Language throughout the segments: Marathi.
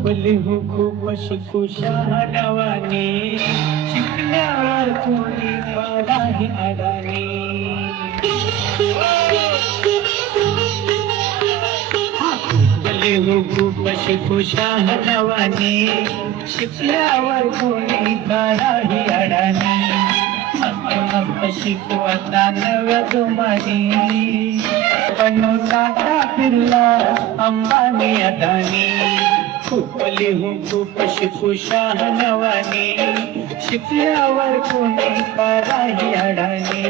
खुपली हो खूप शिकू शहाणवाने शिकल्यावर कोणी मलाही अडाणी. खुपली हो खूप शिकू शहाणवाने शिकल्यावर कोणी मलाही अडाणी. शिकवता नव्या तुम्हारी पण काटा फिरला अंबानी अदानी. खूप लिहू खूप शिकू शहाणवानी शिकल्यावर कोणी कराही अडाणी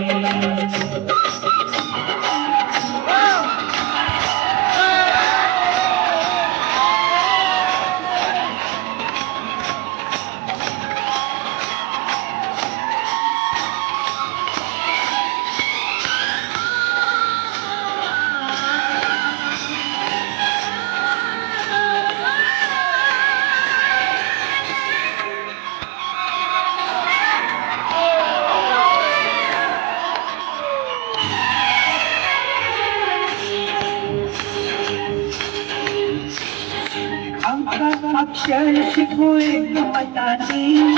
अक्षर शिकू एक मतानी.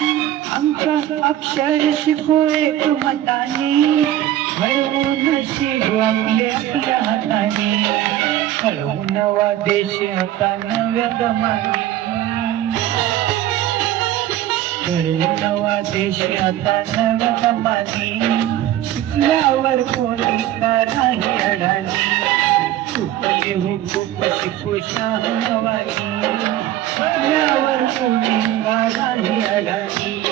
आमचा अक्षर शिकू एक मतानी. घडवून शिकू आपले आपल्या हाताने. घडवून नवा देश आता नव्या दमाने घडवून नवा देश आता नव्या दमाने शिकल्यावर कोणी नाही अडाणी. सुपले हो खूप शिकू शहाणवानी शिकल्यावर कोणी कराही अडाणी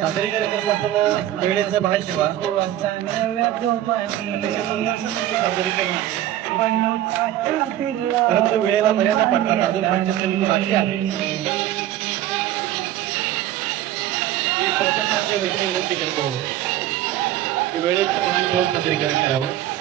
सादरीकरण वेळेचा भाग ठेवा. परंतु वेळेला मर्यादा पाडताना अजून बाकी आहे विनंती करतो सादरीकरण करावं.